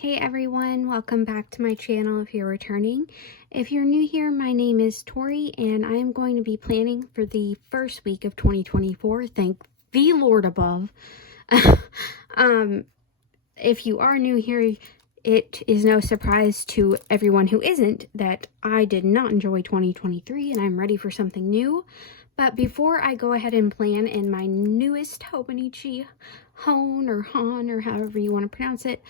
Hey everyone, welcome back to my channel if you're returning. If you're new here, my name is Tori and I am going to be planning for the first week of 2024. Thank the Lord above. If you are new here, it is no surprise to everyone who isn't that I did not enjoy 2023 and I'm ready for something new. But before I go ahead and plan in my newest hobonichi, hone or han or however you want to pronounce it,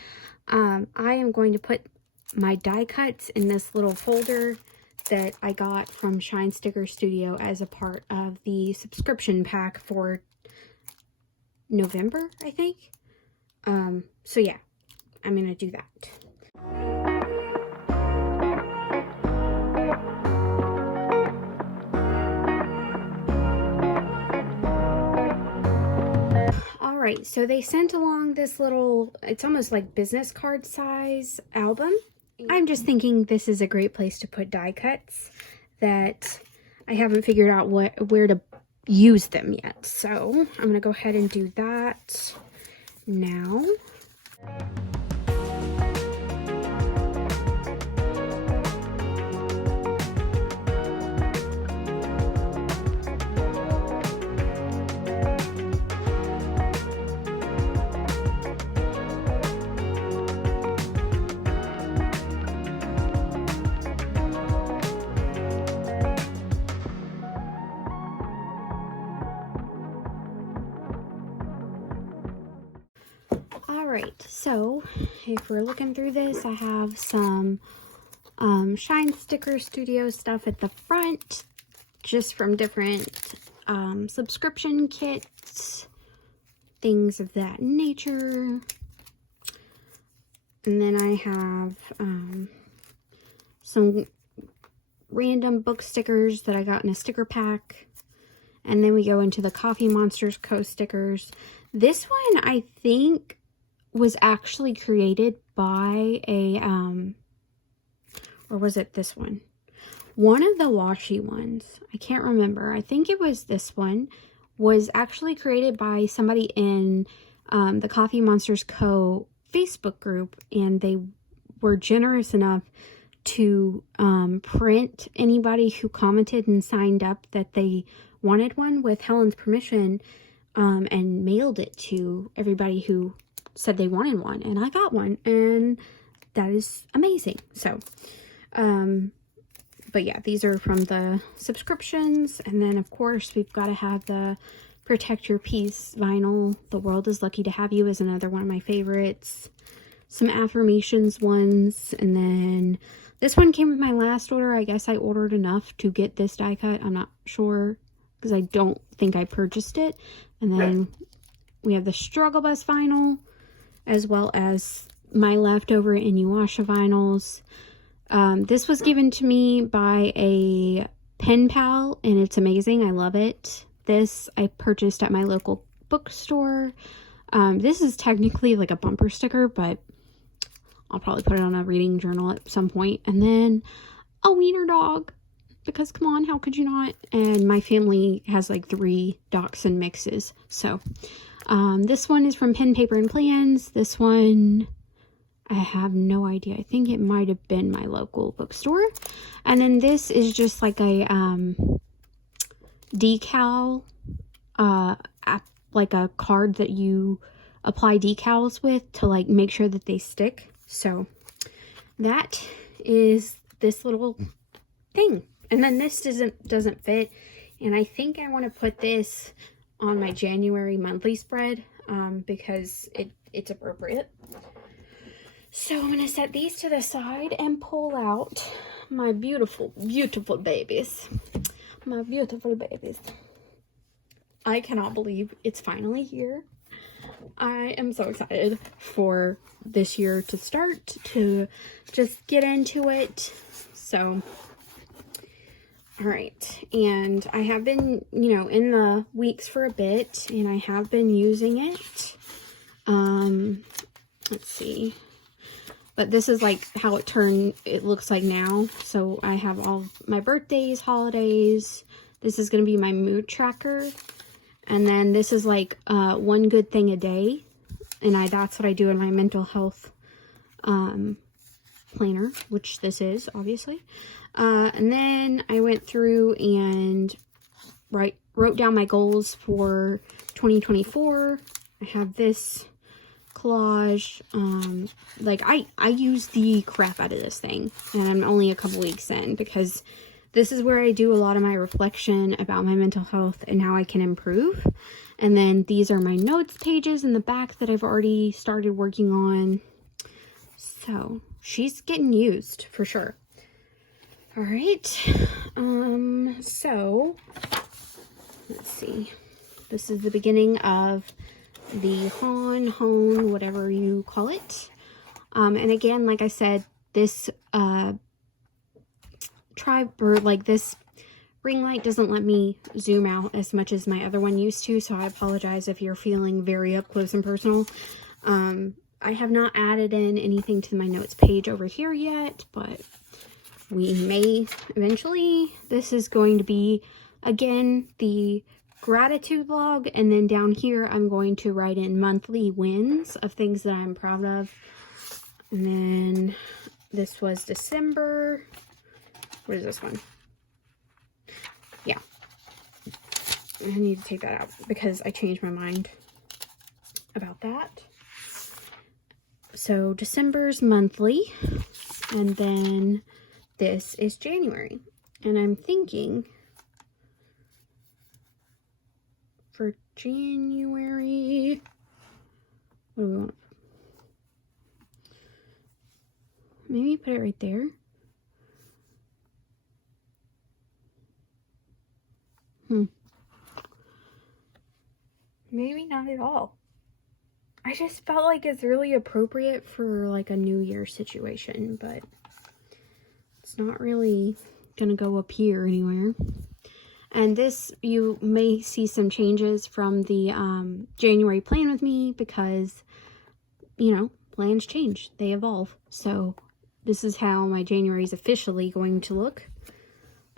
I am going to put my die cuts in this little folder that I got from Shine Sticker Studio as a part of the subscription pack for November, I think. So yeah, I'm going to do that. Alright, so they sent along this little, it's almost like business card size album. I'm just thinking this is a great place to put die cuts that I haven't figured out where to use them yet. So I'm going to go ahead and do that now. Alright, so if we're looking through this, I have some Shine Sticker Studio stuff at the front, just from different subscription kits, things of that nature. And then I have some random book stickers that I got in a sticker pack. And then we go into the Coffee Monsters Co. stickers. This one, I think, was actually created by a, or was it this one? One of the washi ones, I can't remember. I think it was this one, was actually created by somebody in the Coffee Monsters Co. Facebook group, and they were generous enough to print anybody who commented and signed up that they wanted one with Helen's permission, and mailed it to everybody who said they wanted one, and I got one, and that is amazing. So but yeah, these are from the subscriptions. And then of course we've got to have the Protect Your Peace vinyl. The World is Lucky to Have You is another one of my favorites. Some affirmations ones, and then this one came with my last order. I guess I ordered enough to get this die cut. I'm not sure because I don't think I purchased it. And then we have the Struggle Bus vinyl, as well as my leftover Inuyasha vinyls. This was given to me by a pen pal, and it's amazing. I love it. This I purchased at my local bookstore. This is technically like a bumper sticker, but I'll probably put it on a reading journal at some point. And then a wiener dog, because come on, how could you not? And my family has like 3 dachshund mixes. So this one is from Pen, Paper, and Plans. This one, I have no idea. I think it might have been my local bookstore. And then this is just like a decal, like a card that you apply decals with to like make sure that they stick. So that is this little thing. And then this doesn't fit. And I think I want to put this on my January monthly spread because it's appropriate. So I'm going to set these to the side and pull out my beautiful, beautiful babies. My beautiful babies. I cannot believe it's finally here. I am so excited for this year to start, to just get into it. So, all right. And I have been, in the weeks for a bit, and I have been using it. Let's see. But this is like how it looks like now. So I have all my birthdays, holidays. This is going to be my mood tracker. And then this is like one good thing a day. And that's what I do in my mental health planner, which this is, obviously. And then I went through and wrote down my goals for 2024. I have this collage. Like I use the crap out of this thing, and I'm only a couple weeks in, because this is where I do a lot of my reflection about my mental health and how I can improve. And then these are my notes pages in the back that I've already started working on. So she's getting used for sure. All right. So let's see. This is the beginning of the hone, whatever you call it. And again, like I said, this this ring light doesn't let me zoom out as much as my other one used to, so I apologize if you're feeling very up close and personal. I have not added in anything to my notes page over here yet, but we may eventually. This is going to be, again, the gratitude log, and then down here I'm going to write in monthly wins of things that I'm proud of. And then this was December. What is this one? Yeah. I need to take that out because I changed my mind about that. So December's monthly, and then this is January. And I'm thinking for January, what do we want? Maybe put it right there. Maybe not at all. I just felt like it's really appropriate for like a New Year situation, but it's not really gonna go up here anywhere. And this, you may see some changes from the January plan with me, because, you know, plans change, they evolve. So this is how my January is officially going to look.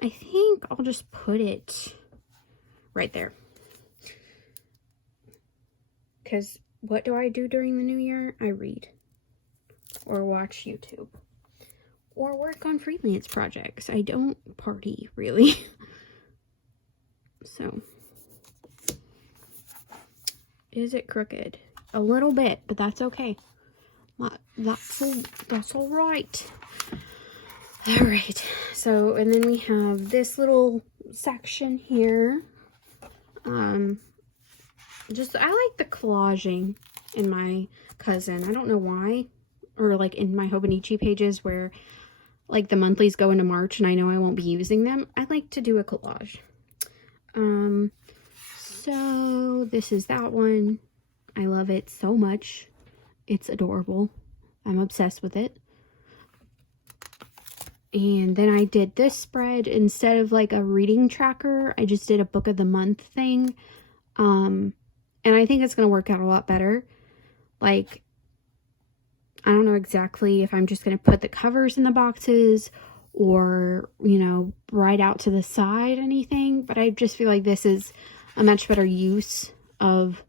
I think I'll just put it right there. Because what do I do during the new year? I read, or watch YouTube, or work on freelance projects. I don't party, really. So, is it crooked? A little bit, but that's okay. That's all right. All right. So, and then we have this little section here. I like the collaging in my cousin. I don't know why. Or like in my hobonichi pages where like the monthlies go into March and I know I won't be using them. I like to do a collage. So this is that one. I love it so much. It's adorable. I'm obsessed with it. And then I did this spread. Instead of like a reading tracker, I just did a book of the month thing. And I think it's going to work out a lot better. Like, I don't know exactly if I'm just going to put the covers in the boxes or, you know, write out to the side anything. But I just feel like this is a much better use of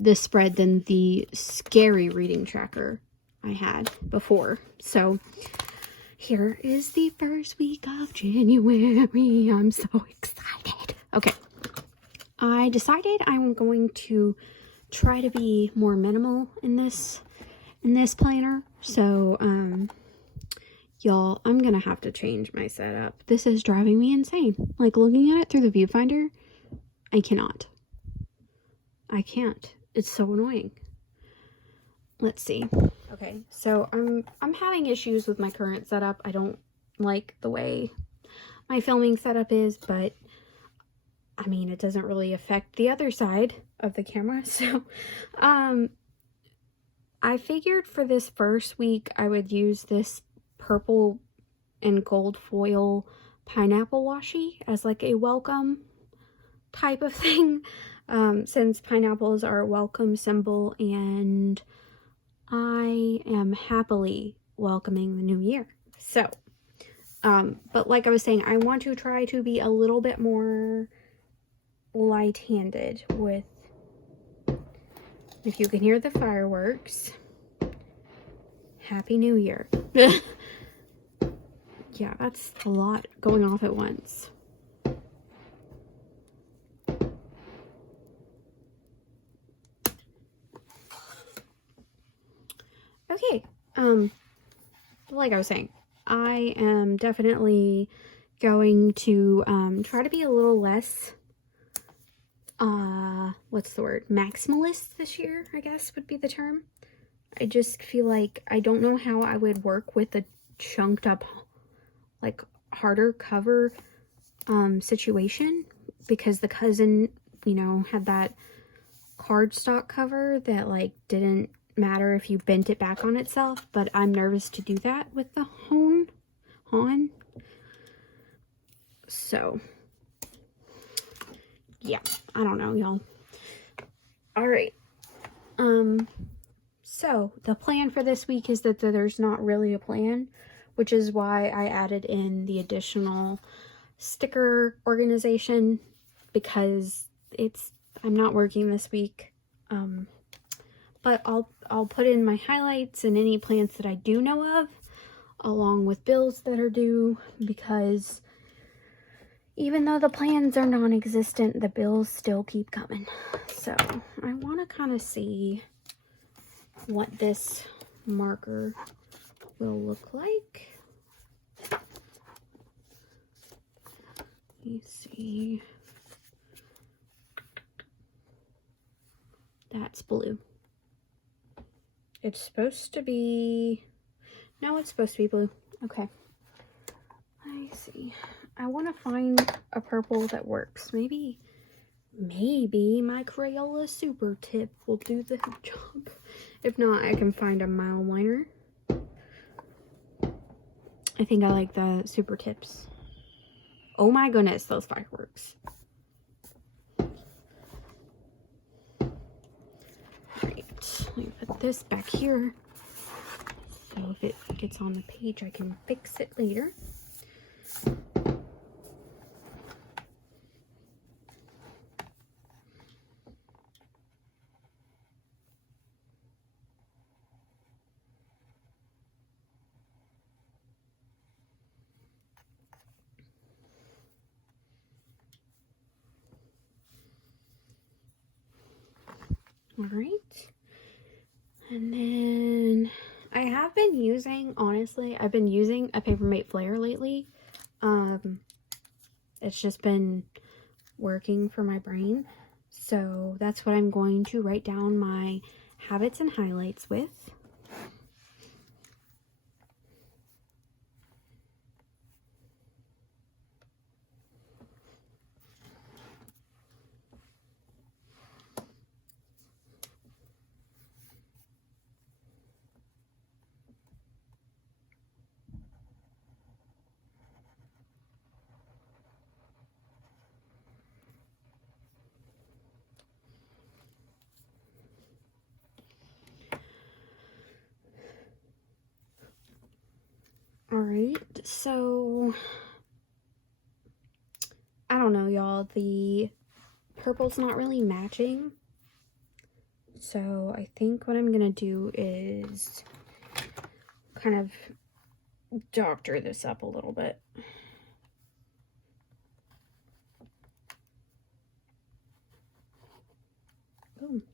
this spread than the scary reading tracker I had before. So here is the first week of January. I'm so excited. Okay. I decided I'm going to try to be more minimal in this planner. So, y'all, I'm gonna have to change my setup. This is driving me insane. Like, looking at it through the viewfinder, I can't. It's so annoying. Let's see. Okay, so I'm having issues with my current setup. I don't like the way my filming setup is, but I mean, it doesn't really affect the other side of the camera. So, I figured for this first week, I would use this purple and gold foil pineapple washi as like a welcome type of thing. Since pineapples are a welcome symbol, and I am happily welcoming the new year. So, but like I was saying, I want to try to be a little bit more light-handed with, if you can hear the fireworks, Happy New Year. Yeah, that's a lot going off at once. Okay, like I was saying, I am definitely going to try to be a little less what's the word, maximalist this year, I guess would be the term. I just feel like I don't know how I would work with a chunked up, like, harder cover situation, because the cousin, you know, had that cardstock cover that, like, didn't matter if you bent it back on itself, but I'm nervous to do that with the Han. So yeah, I don't know, y'all. All right. So the plan for this week is that there's not really a plan, which is why I added in the additional sticker organization, because I'm not working this week. But I'll put in my highlights and any plans that I do know of, along with bills that are due, because even though the plans are non-existent, the bills still keep coming. So I want to kind of see what this marker will look like. Let me see. That's blue. It's supposed to be... No, it's supposed to be blue. Okay. Let me see. I want to find a purple that works. Maybe my Crayola Super Tip will do the job. If not, I can find a mild liner. I think I like the Super Tips. Oh my goodness, those fireworks. Right, let me put this back here. So if it gets on the page, I can fix it later. All right. And then I have been using, honestly, I've been using a Papermate Flare lately. It's just been working for my brain. So that's what I'm going to write down my habits and highlights with. Alright, so I don't know, y'all. The purple's not really matching. So I think what I'm gonna do is kind of doctor this up a little bit. Boom.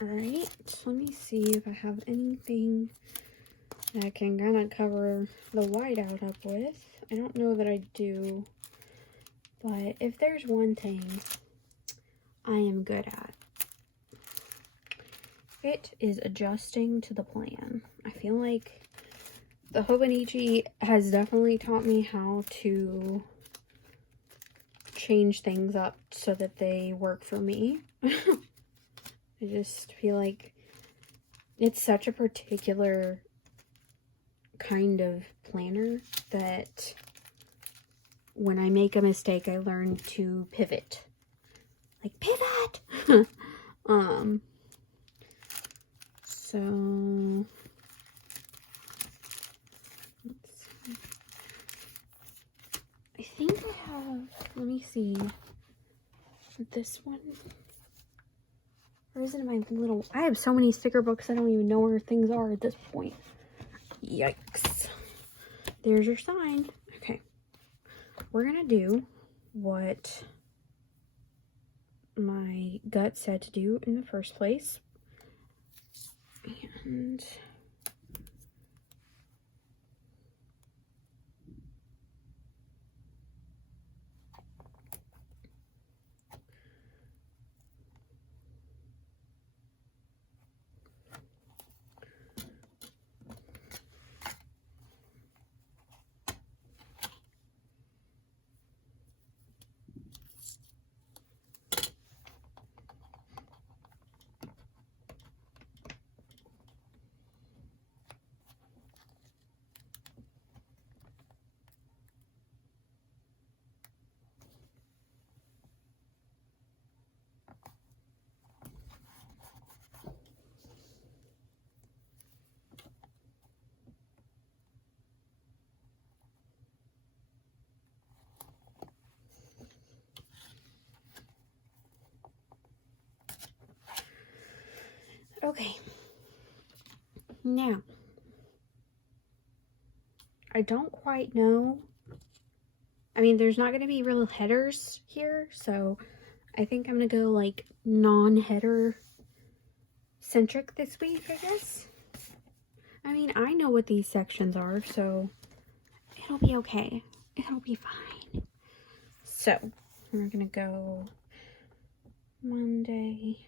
Alright, let me see if I have anything that I can kind of cover the whiteout up with. I don't know that I do, but if there's one thing I am good at. It is adjusting to the plan. I feel like the hobonichi has definitely taught me how to change things up so that they work for me. I just feel like it's such a particular kind of planner that when I make a mistake, I learn to pivot. Like, pivot! So, let's see. I think I have, let me see, this one. Or is it in my little, I have so many sticker books, I don't even know where things are at this point. Yikes. There's your sign. Okay. We're gonna do what my gut said to do in the first place. And okay. Now, I don't quite know. I mean, there's not going to be real headers here, so I think I'm going to go like non-header centric this week, I guess. I mean, I know what these sections are, so it'll be okay. It'll be fine. So, we're going to go Monday.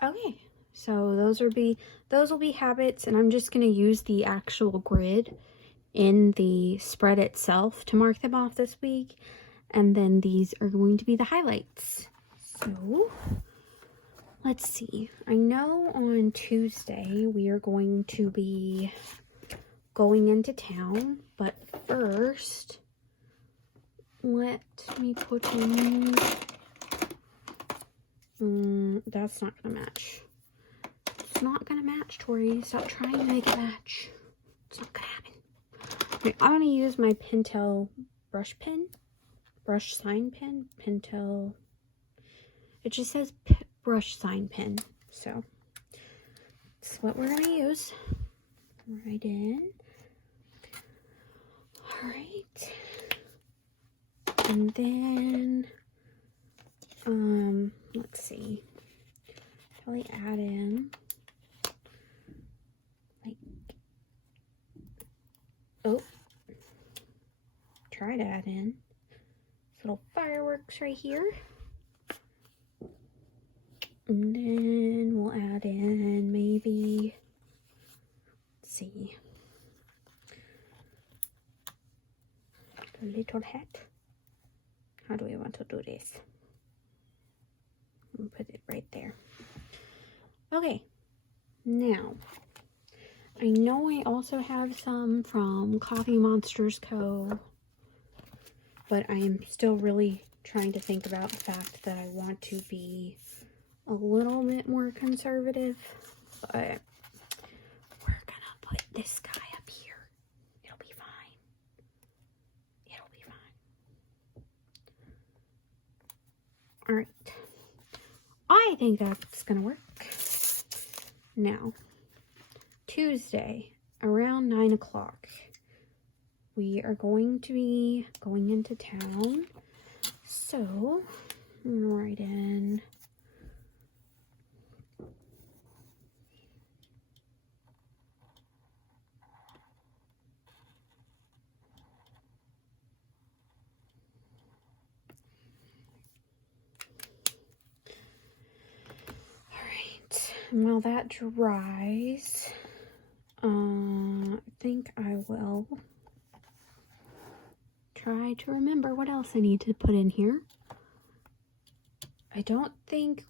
Okay, so those will be habits, and I'm just going to use the actual grid in the spread itself to mark them off this week, and then these are going to be the highlights. So let's see. I know on Tuesday we are going to be going into town, but first let me put in that's not gonna match. It's not gonna match, Tori. Stop trying to make it match. It's not gonna happen. Okay, I'm gonna use my Pentel brush sign pen. Pentel. It just says brush sign pen. So that's what we're gonna use. Right in. All right. And then let's see, probably add in like, try to add in little fireworks right here, and then we'll add in maybe, let's see, a little hat. How do we want to do this? I'll put it right there. Okay, now I know I also have some from Coffee Monsters Co., but I am still really trying to think about the fact that I want to be a little bit more conservative, but we're gonna put this guy up here. It'll be fine. It'll be fine. All right. I think that's gonna work. Now, Tuesday around 9 o'clock, we are going to be going into town. So I'm gonna write in And while that dries, I think I will try to remember what else I need to put in here. I don't think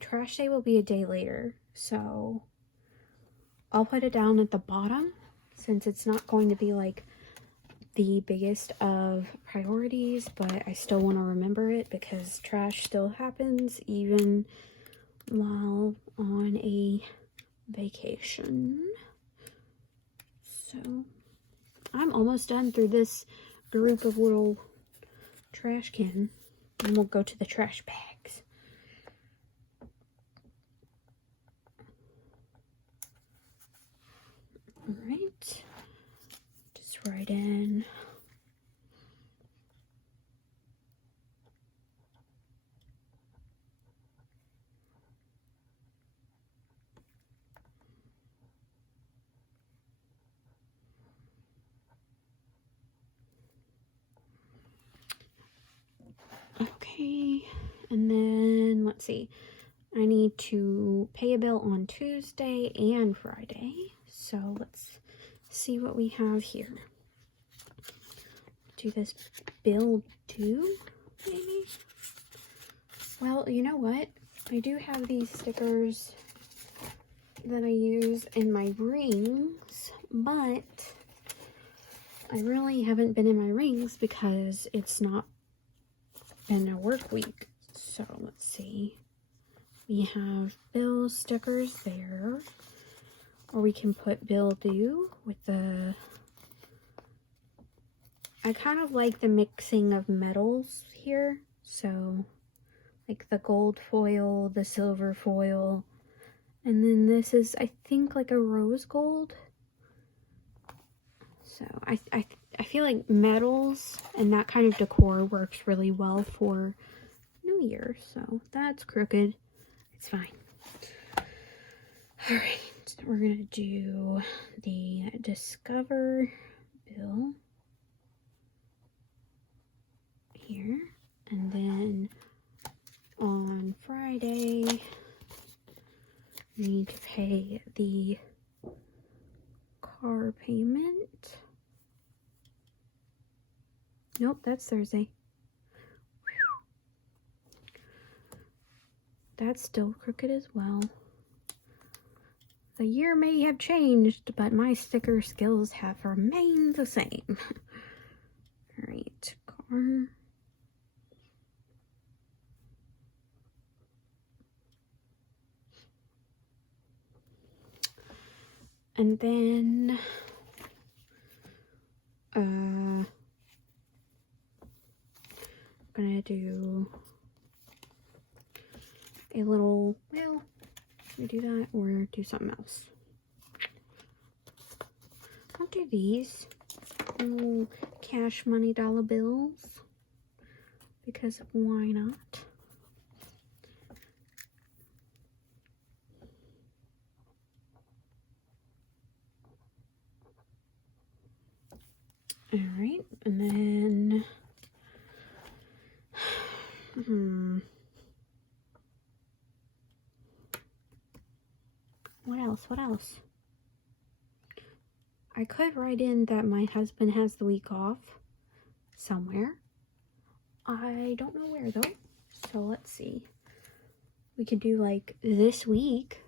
trash day will be a day later, so I'll put it down at the bottom since it's not going to be like the biggest of priorities, but I still want to remember it because trash still happens even while on a vacation. So I'm almost done through this group of little trash can, and we'll go to the trash bags. All right, just write in okay, and then let's see, I need to pay a bill on Tuesday and Friday, so let's see what we have here. Do this bill due, maybe? Well, you know what? I do have these stickers that I use in my rings, but I really haven't been in my rings because it's not been a work week. So let's see. We have bill stickers there, or we can put bill due with the, I kind of like the mixing of metals here. So like the gold foil, the silver foil, and then this is, I think, like a rose gold. So I feel like metals and that kind of decor works really well for New Year. So that's crooked. It's fine. All right, we're gonna do the Discover bill here, and then on Friday we need to pay the car payment. Nope, that's Thursday. That's still crooked as well. The year may have changed, but my sticker skills have remained the same. All right, car. And then, I'm gonna do a little, well, we do that or do something else. I'll do these little cash money dollar bills because why not? All right, and then what else? I could write in that my husband has the week off somewhere. I don't know where though, so let's see. We could do like this week,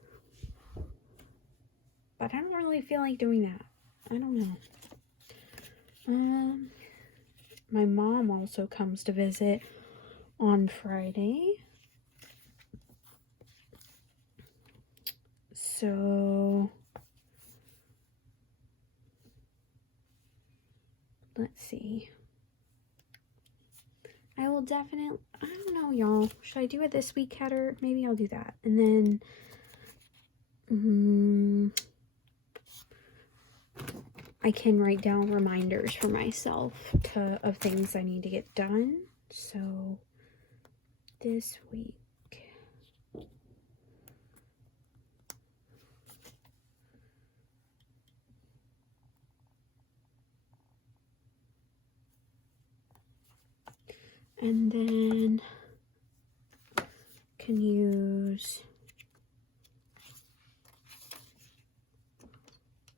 but I don't really feel like doing that. I don't know. My mom also comes to visit on Friday. So let's see. I will definitely, I don't know, y'all. Should I do it this week, Heather? Maybe I'll do that. And then I can write down reminders for myself of things I need to get done. So this week. And then can use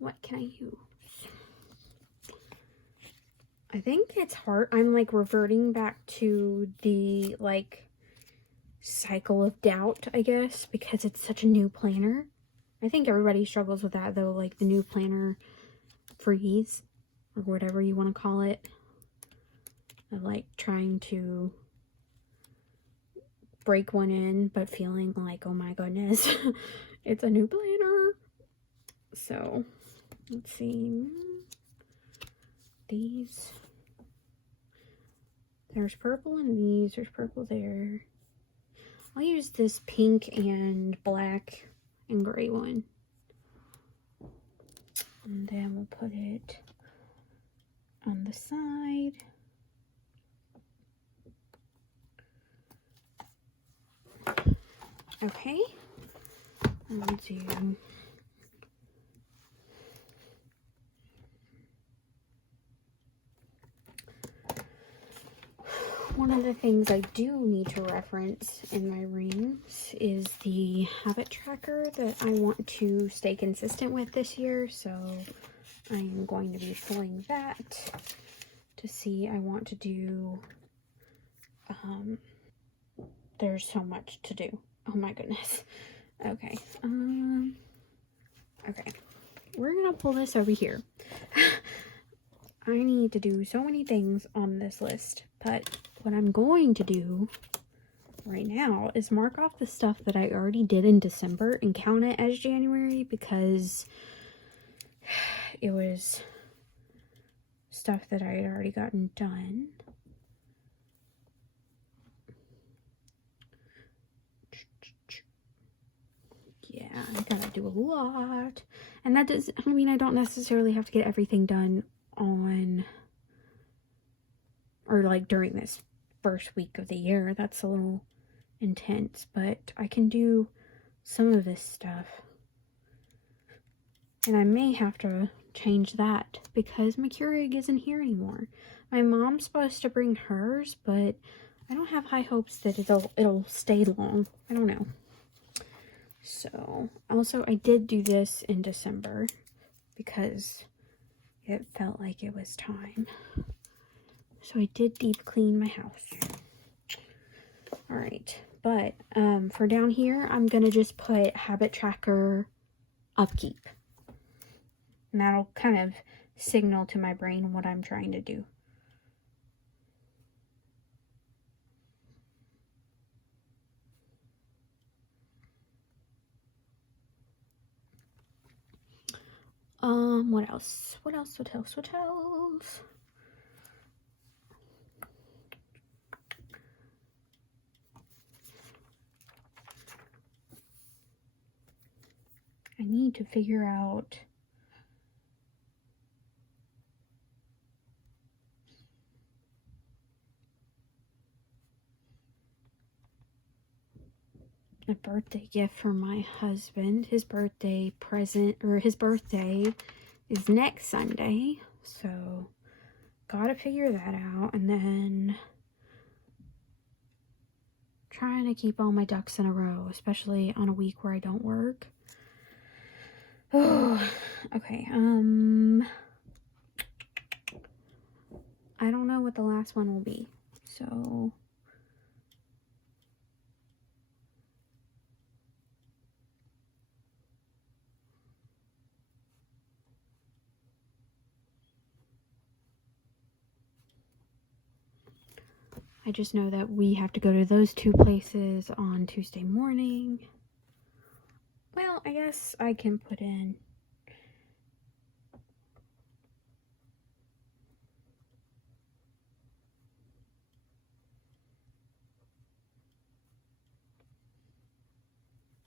what can I use? I think it's hard. I'm like reverting back to the like cycle of doubt, I guess, because it's such a new planner. I think everybody struggles with that though, like the new planner freeze or whatever you want to call it. Of like trying to break one in but feeling like, oh my goodness, it's a new planner. So let's see, these, there's purple in these, there's purple there. I'll use this pink and black and gray one, and then we'll put it on the side. Okay, and we'll do one of the things I do need to reference in my rings is the habit tracker that I want to stay consistent with this year. So I am going to be pulling that to see. I want to do, there's so much to do. Oh my goodness. Okay. Okay. We're gonna pull this over here. I need to do so many things on this list, but what I'm going to do right now is mark off the stuff that I already did in December and count it as January, because it was stuff that I had already gotten done. Yeah, I gotta do a lot. And that does, I mean, I don't necessarily have to get everything done on, or like during this first week of the year. That's a little intense, but I can do some of this stuff. And I may have to change that because my Keurig isn't here anymore. My mom's supposed to bring hers, but I don't have high hopes that it'll stay long. I don't know. So, also I did do this in December because it felt like it was time. So I did deep clean my house. Alright, but for down here, I'm going to just put habit tracker upkeep. And that'll kind of signal to my brain what I'm trying to do. What else? What else? What else? What else? I need to figure out a birthday gift for my husband. His birthday present, or his birthday is next Sunday, so gotta figure that out. And then trying to keep all my ducks in a row, especially on a week where I don't work. Oh, okay. I don't know what the last one will be, so I just know that we have to go to those two places on Tuesday morning. Well, I guess I can put in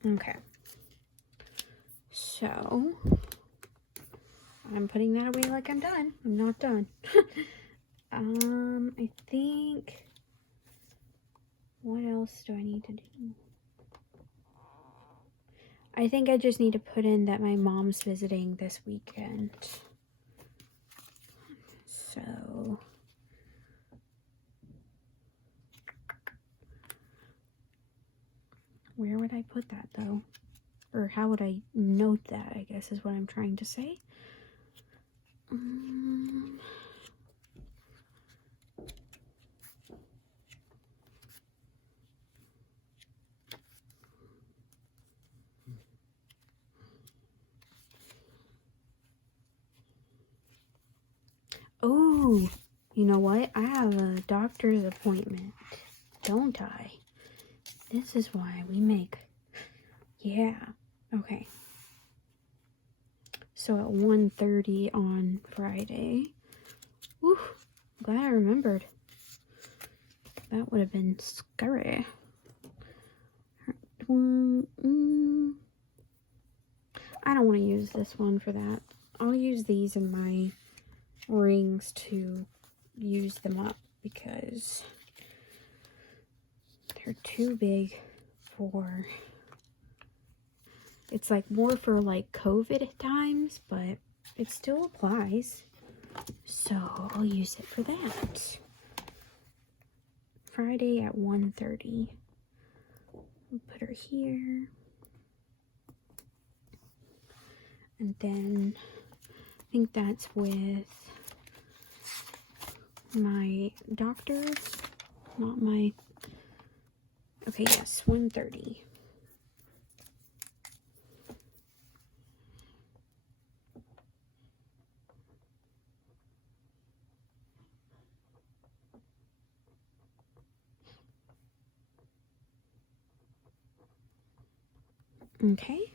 okay. So I'm putting that away like I'm done. I'm not done. I think, what else do I need to do? I think I just need to put in that my mom's visiting this weekend. So where would I put that though? Or how would I note that, I guess is what I'm trying to say. Oh, you know what? I have a doctor's appointment, don't I? This is why we make... Yeah. Okay. So at 1:30 on Friday. Whew. Glad I remembered. That would have been scary. I don't want to use this one for that. I'll use these in my rings to use them up because they're too big for... It's like more for like COVID times, but it still applies. So I'll use it for that. Friday at 1:30. We'll put her here. And then I think that's with my doctor's, not my... Okay, yes, 1:30. Okay.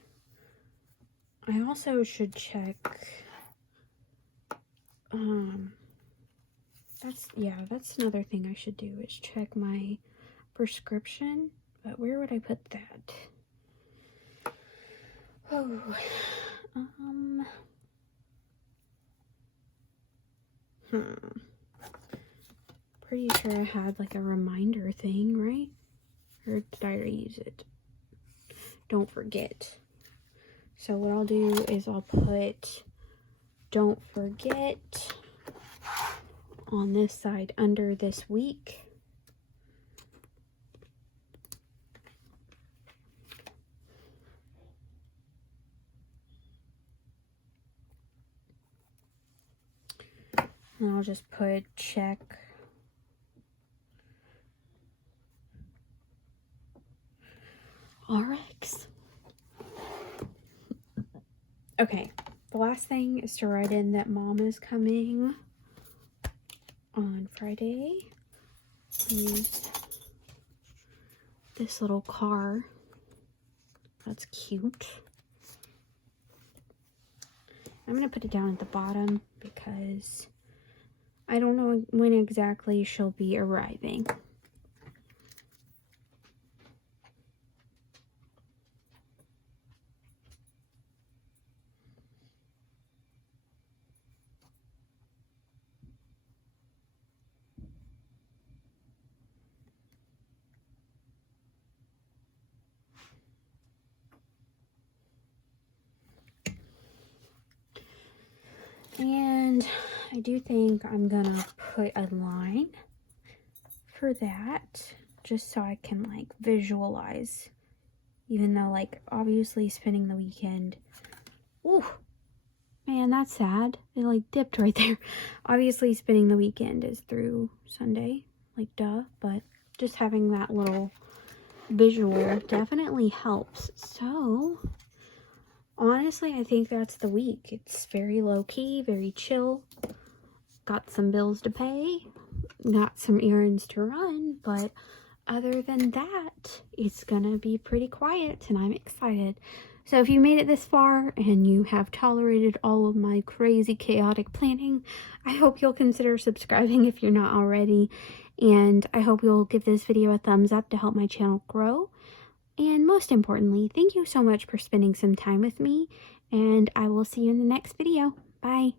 I also should check, that's another thing I should do, is check my prescription, but where would I put that? Oh, pretty sure I had like a reminder thing, right? Or did I already use it? Don't forget. So what I'll do is I'll put don't forget on this side under this week. And I'll just put check RX. Okay, the last thing is to write in that Mom is coming on Friday. Use this little car. That's cute. I'm going to put it down at the bottom because I don't know when exactly she'll be arriving. And I do think I'm gonna put a line for that, just so I can like visualize, even though like obviously spending the weekend, ooh, man, that's sad. It like dipped right there. Obviously spending the weekend is through Sunday, like duh, but just having that little visual definitely helps. So honestly, I think that's the week. It's very low-key, very chill. Got some bills to pay. Got some errands to run. But other than that, it's gonna be pretty quiet, and I'm excited. So if you made it this far, and you have tolerated all of my crazy, chaotic planning, I hope you'll consider subscribing if you're not already. And I hope you'll give this video a thumbs up to help my channel grow. And most importantly, thank you so much for spending some time with me, and I will see you in the next video. Bye.